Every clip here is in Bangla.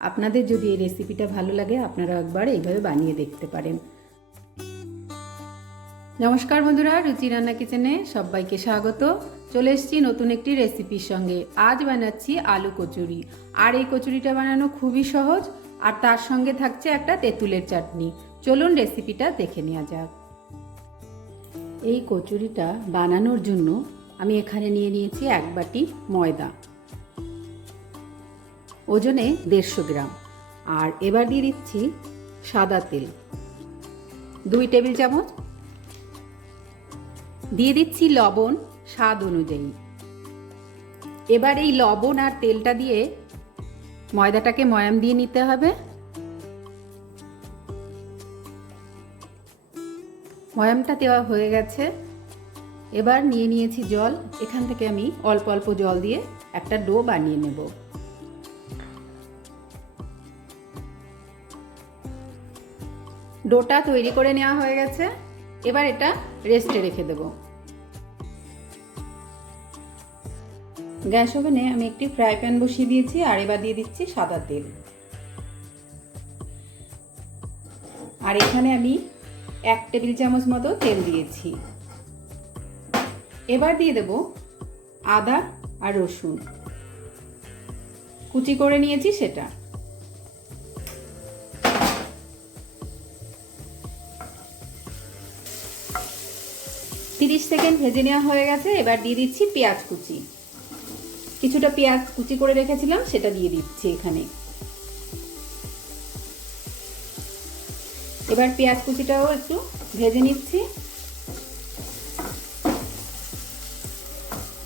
আপনাদের যদি এই রেসিপিটা ভালো লাগে, আপনারা একবার এইভাবে বানিয়ে দেখতে পারেন। নমস্কার বন্ধুরা, রুচি রান্না কিচেনে সবাইকে স্বাগত। চলে এসেছি নতুন একটি রেসিপির সঙ্গে। আজ বানাচ্ছি আলু কচুরি। আর এই কচুরিটা বানানো খুবই সহজ। আর তার সঙ্গে থাকছে একটা তেঁতুলের চাটনি। চলুন রেসিপিটা দেখে নেওয়া যাক। এই কচুরিটা বানানোর জন্য আমি এখানে নিয়ে নিয়েছি এক বাটি ময়দা। ওজনে দেড়শো গ্রাম। আর এবার দিয়ে দিচ্ছি সাদা তেল। দুই টেবিল চামচ। দিয়ে দিচ্ছি লবণ স্বাদ অনুযায়ী। এবার এই লবণ আর তেলটা দিয়ে ময়দাটাকে ময়াম দিয়ে নিতে হবে। ময়ামটা দেওয়া হয়ে গেছে। এবার নিয়ে নিয়েছি জল। এখান থেকে আমি অল্প অল্প জল দিয়ে একটা ডো বানিয়ে নেব। ডোটা তৈরি করে নেওয়া হয়ে গেছে। এবার এটা রেস্টে রেখে দেব। গ্যাস ওভেনে আমি একটি ফ্রাই প্যান বসিয়ে দিয়েছি, আর এবার দিয়ে দিচ্ছি সাদা তেল। আর এখানে আমি এক টেবিল চামচ মতো তেল দিয়েছি। এবার দিয়ে দেব আদা আর রসুন। কুচি করে নিয়েছি সেটা। তিরিশ সেকেন্ড ভেজে নেওয়া হয়ে গেছে, এবার দিয়ে দিচ্ছি পেঁয়াজ কুচি। কিছুটা পেঁয়াজ কুচি করে রেখেছিলাম, সেটা দিয়ে দিচ্ছি এখানে। এবার পেঁয়াজ কুচিটাও একটু ভেজে নিচ্ছি।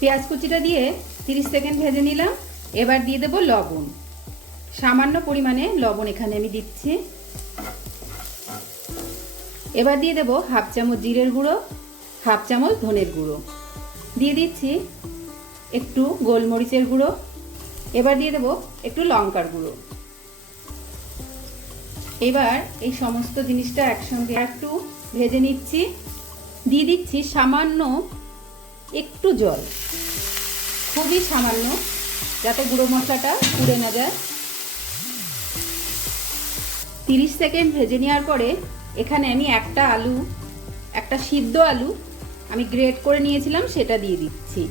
পেঁয়াজ কুচিটা দিয়ে তিরিশ সেকেন্ড ভেজে নিলাম, এবার দিয়ে দেবো লবণ। সামান্য পরিমাণে লবণ এখানে আমি দিচ্ছি। এবার দিয়ে দেবো হাফ চামচ জিরের গুঁড়ো। হাফ চামচ ধনের গুঁড়ো। দিয়ে দিচ্ছি একটু গোলমরিচের গুঁড়ো। এবার দিয়ে দেবো একটু লঙ্কার গুঁড়ো। এবার এই সমস্ত জিনিসটা একসঙ্গে একটু ভেজে নিচ্ছি। দিয়ে দিচ্ছি সামান্য একটু জল। খুবই সামান্য, যাতে গুঁড়ো মশলাটা পুড়ে না যায়। তিরিশ সেকেন্ড ভেজে নেওয়ার পরে এখানে আমি একটা আলু, একটা সিদ্ধ আলু আমি গ্রেট করে নিয়েছিলাম, সেটা দিয়ে দিচ্ছি।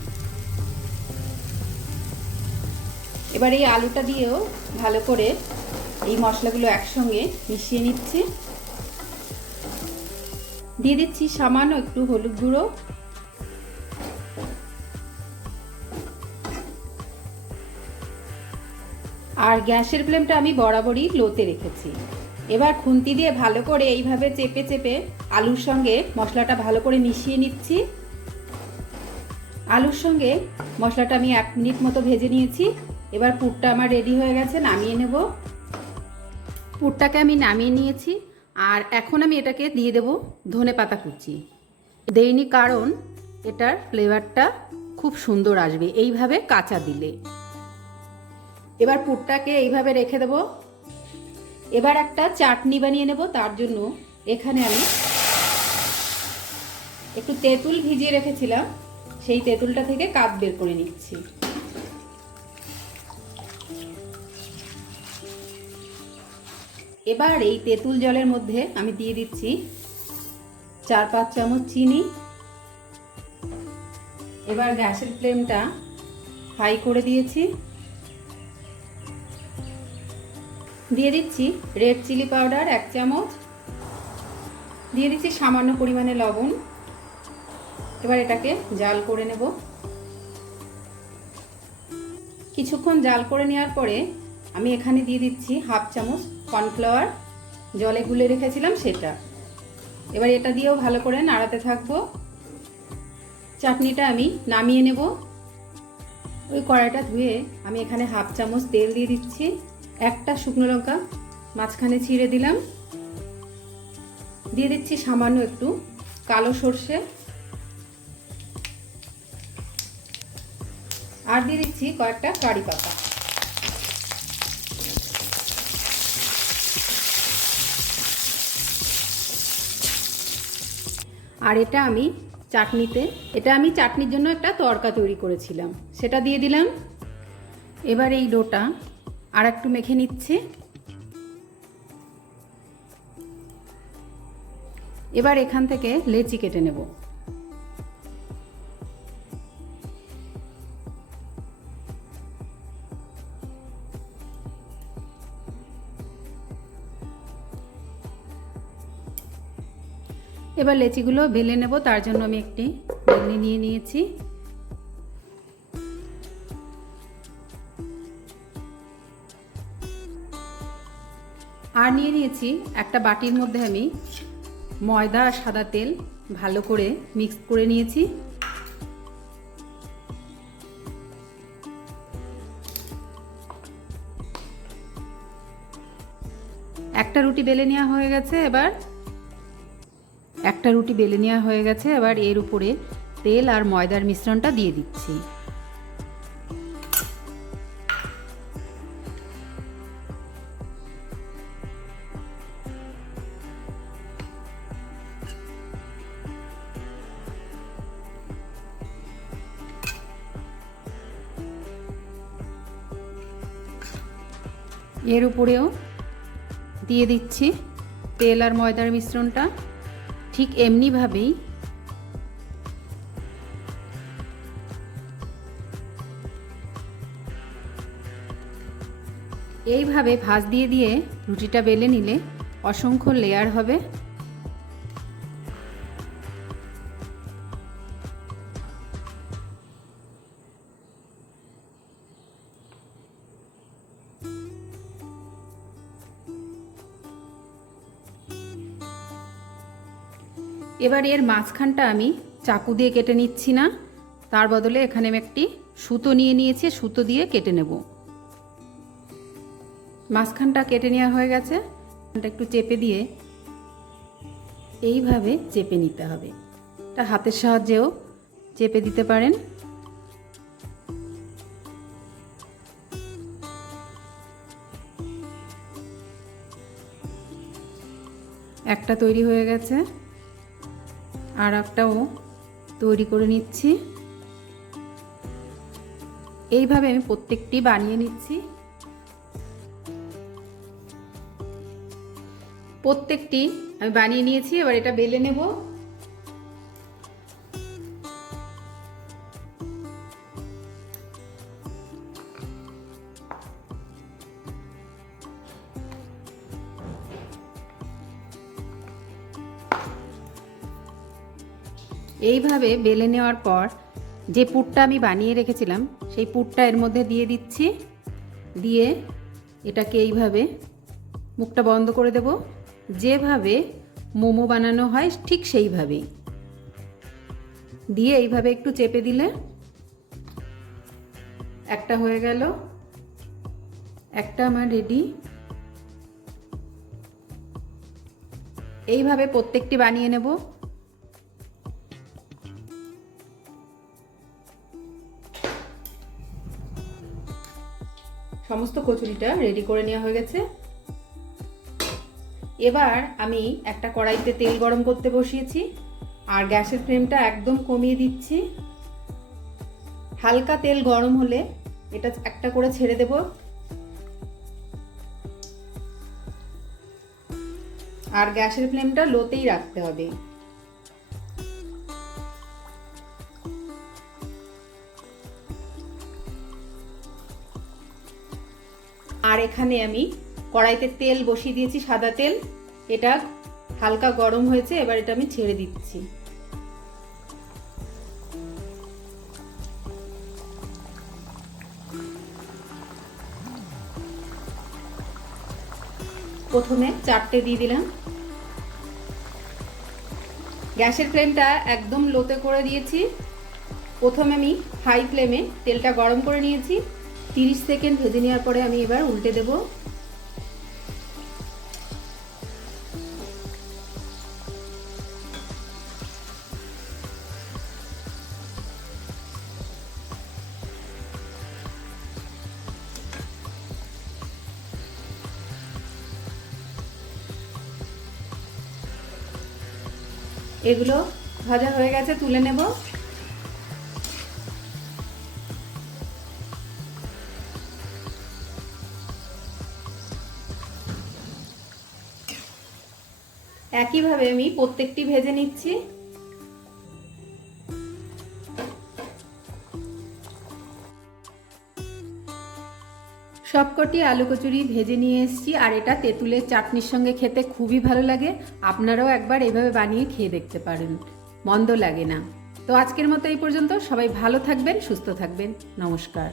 এবার এই আলুটা দিয়েও ভালো করে এই মশলাগুলো একসঙ্গে মিশিয়ে নিচ্ছি। দিয়ে দিচ্ছি সামান্য একটু হলুদ গুঁড়ো। আর গ্যাসের ফ্লেমটা আমি বরাবরই লোতে রেখেছি। এবার খুন্তি দিয়ে ভালো করে এইভাবে চেপে চেপে আলুর সঙ্গে মশলাটা ভালো করে মিশিয়ে নিচ্ছি। আলুর সঙ্গে মশলাটা আমি এক মিনিট মতো ভেজে নিয়েছি। এবার পুরটা আমার রেডি হয়ে গেছে, নামিয়ে নেব। পুরটাকে আমি নামিয়ে নিয়েছি আর এখন আমি এটাকে দিয়ে দেব ধনে পাতা কুচি। দেইনি কারণ এটার ফ্লেভারটা খুব সুন্দর আসবে, এইভাবে কাঁচা দিলে। এবার পুরটাকে এইভাবে রেখে দেবো। এবার একটা চাটনি বানিয়ে নেব, তার জন্য এখানে আমি একটু তেঁতুল ভিজিয়ে রেখেছিলাম, সেই তেঁতুলটা থেকে কাপ বের করে নিচ্ছি। এবার এই তেঁতুল জলের মধ্যে আমি দিয়ে দিচ্ছি চার পাঁচ চামচ চিনি। এবার গ্যাসের ফ্লেমটা হাই করে দিয়েছি। দিয়ে দিচ্ছি রেড চিলি পাউডার এক চামচ। দিয়ে দিচ্ছি সামান্য পরিমাণে লবণ। এবার এটাকে জাল করে নেব। কিছুক্ষণ জাল করে নেওয়ার পরে আমি এখানে দিয়ে দিচ্ছি হাফ চামচ কর্নফ্লাওয়ার। জলে গুলে রেখেছিলাম সেটা। এবার এটা দিয়েও ভালো করে নাড়াতে থাকব। চাটনিটা আমি নামিয়ে নেব। ওই কড়াইটা ধুয়ে আমি এখানে হাফ চামচ তেল দিয়ে দিচ্ছি। একটা শুকনো লঙ্কা, মাঝখানে ছিঁড়ে দিলাম। দিয়ে দিচ্ছি সামান্য একটু কালো সর্ষে। আর দিয়ে দিচ্ছি কয়েকটা কারি পাতা। আর এটা আমি চাটনিতে, এটা আমি চাটনির জন্য একটা তড়কা তৈরি করেছিলাম। সেটা দিয়ে দিলাম। এবার এই ডোটা আর একটু মেখে নিচ্ছি। এবার এখান থেকে লেচি কেটে নেব। এবার লেচিগুলো বেলে নেব, তার জন্য আমি একটি বেলনি নিয়ে নিয়েছি। আর নিয়ে নিয়েছি একটা বাটির মধ্যে আমি ময়দা আর সাদা তেল ভালো করে মিক্স করে নিয়েছি। একটা রুটি বেলে নেওয়া হয়ে গেছে এবার। একটা রুটি বেলে নেওয়া হয়ে গেছে এবার এর উপরে তেল আর ময়দার মিশ্রণটা দিয়ে দিচ্ছি। এর উপরেও দিয়ে দিচ্ছি তেল আর ময়দার মিশ্রণটা। ঠিক এমনিভাবেই এইভাবে ভাঁজ দিয়ে দিয়ে রুটিটা বেলে নিলে অসংখ্য লেয়ার হবে। এবার এর মাঝখানটা আমি চাকু দিয়ে কেটে নিচ্ছি না। তার বদলে এখানে আমি একটি সুতো নিয়ে নিয়েছি, সুতো দিয়ে কেটে নেব। মাঝখানটা কেটে নেওয়া হয়ে গেছে। একটু চেপে দিয়ে এইভাবে চেপে নিতে হবে। এটা হাতের সাহায্যেও চেপে দিতে পারেন। একটা তৈরি হয়ে গেছে। আর একটাও তৈরি করে নিচ্ছি। এইভাবে আমি প্রত্যেকটি বানিয়ে নিচ্ছি। প্রত্যেকটি আমি বানিয়ে নিয়েছি, এবার এটা বেলে নেব। এইভাবে বেলে নেওয়ার পর যে পুরটা আমি বানিয়ে রেখেছিলাম, সেই পুরটা এর মধ্যে দিয়ে দিচ্ছি। দিয়ে এটাকে এইভাবে মুখটা বন্ধ করে দেব। যেভাবে মোমো বানানো হয় ঠিক সেইভাবেই। দিয়ে এইভাবে একটু চেপে দিলে একটা হয়ে গেল। একটা আমার রেডি এইভাবে প্রত্যেকটি বানিয়ে নেব। সমস্ত কচুরিটা রেডি করে নেওয়া হয়ে গেছে। এবার আমি একটা কড়াইতে তেল গরম করতে বসিয়েছি, আর গ্যাসের ফ্লেমটা একদম কমিয়ে দিচ্ছি। হালকা তেল গরম হলে এটা একটা করে ছেড়ে দেব। আর গ্যাসের ফ্লেমটা লোতেই রাখতে হবে। আর এখানে আমি কড়াইতে তেল বসিয়ে দিয়েছি সাদা তেল। এটা হালকা গরম হয়েছে, এবার এটা আমি ছেড়ে দিচ্ছি। প্রথমে চারটে দিয়ে দিলাম। গ্যাসের ফ্লেমটা একদম লোতে করে দিয়েছি। প্রথমে আমি হাই ফ্লেমে তেলটা গরম করে নিয়েছি। তিরিশ সেকেন্ড ভেজে নেওয়ার পরে আমি এবার উল্টে দেব। এগুলো ভাজা হয়ে গেছে, তুলে নেব। একইভাবে আমি প্রত্যেকটি ভেজে নিচ্ছি। সবকটি আলু কচুরি ভেজে নিয়ে এসেছি, আর এটা তেঁতুলের চাটনির সঙ্গে খেতে খুবই ভালো লাগে। আপনারাও একবার এভাবে বানিয়ে খেয়ে দেখতে পারেন। মন্দ লাগে না। তো আজকের মতো এই পর্যন্ত। সবাই ভালো থাকবেন, সুস্থ থাকবেন। নমস্কার।